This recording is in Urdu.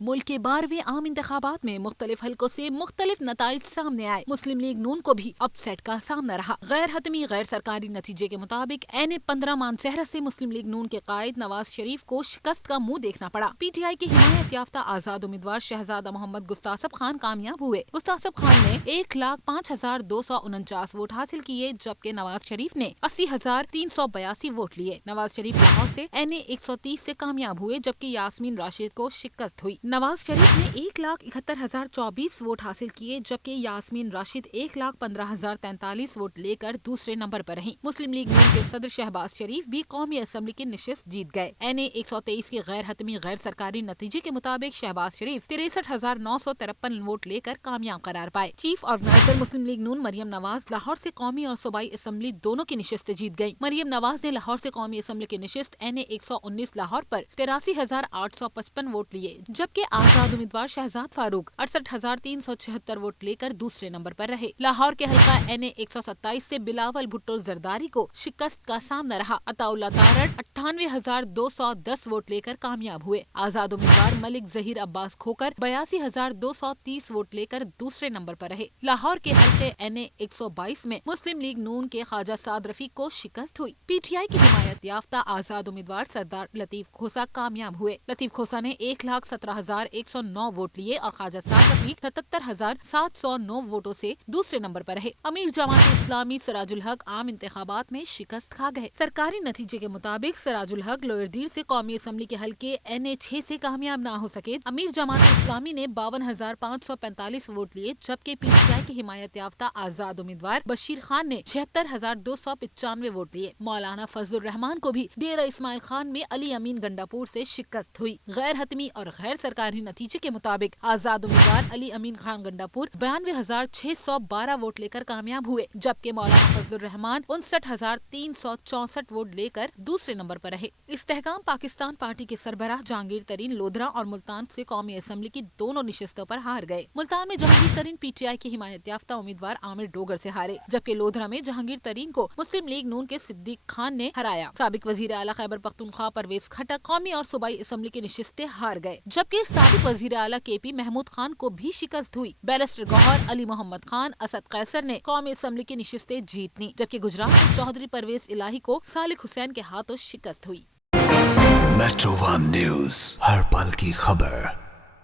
ملک کے 12ویں عام انتخابات میں مختلف حلقوں سے مختلف نتائج سامنے آئے۔ مسلم لیگ نون کو بھی اپ سیٹ کا سامنا رہا۔ غیر حتمی غیر سرکاری نتیجے کے مطابق این15 مانسہرہ سے مسلم لیگ نون کے قائد نواز شریف کو شکست کا منہ دیکھنا پڑا۔ پی ٹی آئی کی حمایت یافتہ آزاد امیدوار شہزادہ محمد گستاصب خان کامیاب ہوئے۔ گستاصب خان نے 1,05,249 ووٹ حاصل کیے جبکہ نواز شریف نے 80,382 ووٹ لیے۔ نواز شریف لاہور سے NA130 سے کامیاب ہوئے جبکہ یاسمین راشد کو شکست ہوئی۔ نواز شریف نے 1,71,024 ووٹ حاصل کیے جبکہ یاسمین راشد 1,15,043 ووٹ لے کر دوسرے نمبر پر رہیں۔ مسلم لیگ نون کے صدر شہباز شریف بھی قومی اسمبلی کی نشست جیت گئے۔ NA123 کے غیر حتمی غیر سرکاری نتیجے کے مطابق شہباز شریف 63,953 ووٹ لے کر کامیاب قرار پائے۔ چیف آرگنائزر مسلم لیگ نون مریم نواز لاہور سے قومی اور صوبائی اسمبلی دونوں کی نشستیں جیت گئیں۔ مریم نواز نے لاہور سے قومی اسمبلی کی نشست NA119 لاہور پر 83,855 ووٹ لیے جبکہ آزاد امیدوار شہزاد فاروق 68,376 ووٹ لے کر دوسرے نمبر پر رہے۔ لاہور کے حلقہ NA127 سے بلاول بھٹو زرداری کو شکست کا سامنا رہا۔ عطا اللہ تارڑ 98,210 ووٹ لے کر کامیاب ہوئے۔ آزاد امیدوار ملک ظہیر عباس کھوکر 82,230 ووٹ لے کر دوسرے نمبر پر رہے۔ لاہور کے حلقے NA122 میں مسلم لیگ نون کے خواجہ سعد رفیق کو شکست ہوئی۔ پی ٹی آئی کی حمایت یافتہ آزاد امیدوار سردار لطیف کھوسہ کامیاب ہوئے۔ لطیف کھوسہ نے 1,17,109 ووٹ لیے اور خواجہ سعد رفیق 77,709 ووٹوں سے دوسرے نمبر پر رہے۔ امیر جماعت اسلامی سراج الحق عام انتخابات میں شکست کھا گئے۔ سرکاری نتیجے کے مطابق سراج الحق لوئر دیر سے قومی اسمبلی کے حلقے NA6 سے کامیاب نہ ہو سکے۔ امیر جماعت اسلامی نے 52,545 ووٹ لیے جبکہ پی ٹی آئی کی حمایت یافتہ آزاد امیدوار بشیر خان نے 76,295 ووٹ لیے۔ مولانا فضل الرحمان کو بھی ڈیرہ اسماعیل خان میں علی امین گنڈاپور سے شکست ہوئی۔ غیر حتمی اور غیر سرکاری نتیجے کے مطابق آزاد امیدوار علی امین خان گنڈاپور 92,612 ووٹ لے کر کامیاب ہوئے جبکہ مولانا فضل الرحمان 59,364 ووٹ لے کر دوسرے نمبر پر رہے۔ استحکام پاکستان پارٹی کے سربراہ جہانگیر ترین لودھرا اور ملتان سے قومی اسمبلی کی دونوں نشستوں پر ہار گئے۔ ملتان میں جہانگیر ترین پی ٹی آئی کی حمایت یافتہ امیدوار عامر ڈوگر سے ہارے جبکہ لودھرا میں جہانگیر ترین کو مسلم لیگ نون کے صدیق خان نے ہرایا۔ سابق وزیر اعلیٰ خیبر پختونخوا پرویز خٹک قومی اور صوبائی اسمبلی کی نشستیں ہار گئے جبکہ سابق وزیر اعلیٰ KP محمود خان کو بھی شکست ہوئی۔ بیرسٹر گوہر علی محمد خان اسد قیصر نے قومی اسمبلی کی نشستیں جیت لیں جبکہ گجرات میں چودھری پرویز الہی کو صالح حسین کے ہاتھوں شکست ہوئی۔ میٹرو ون نیوز، ہر پل کی خبر۔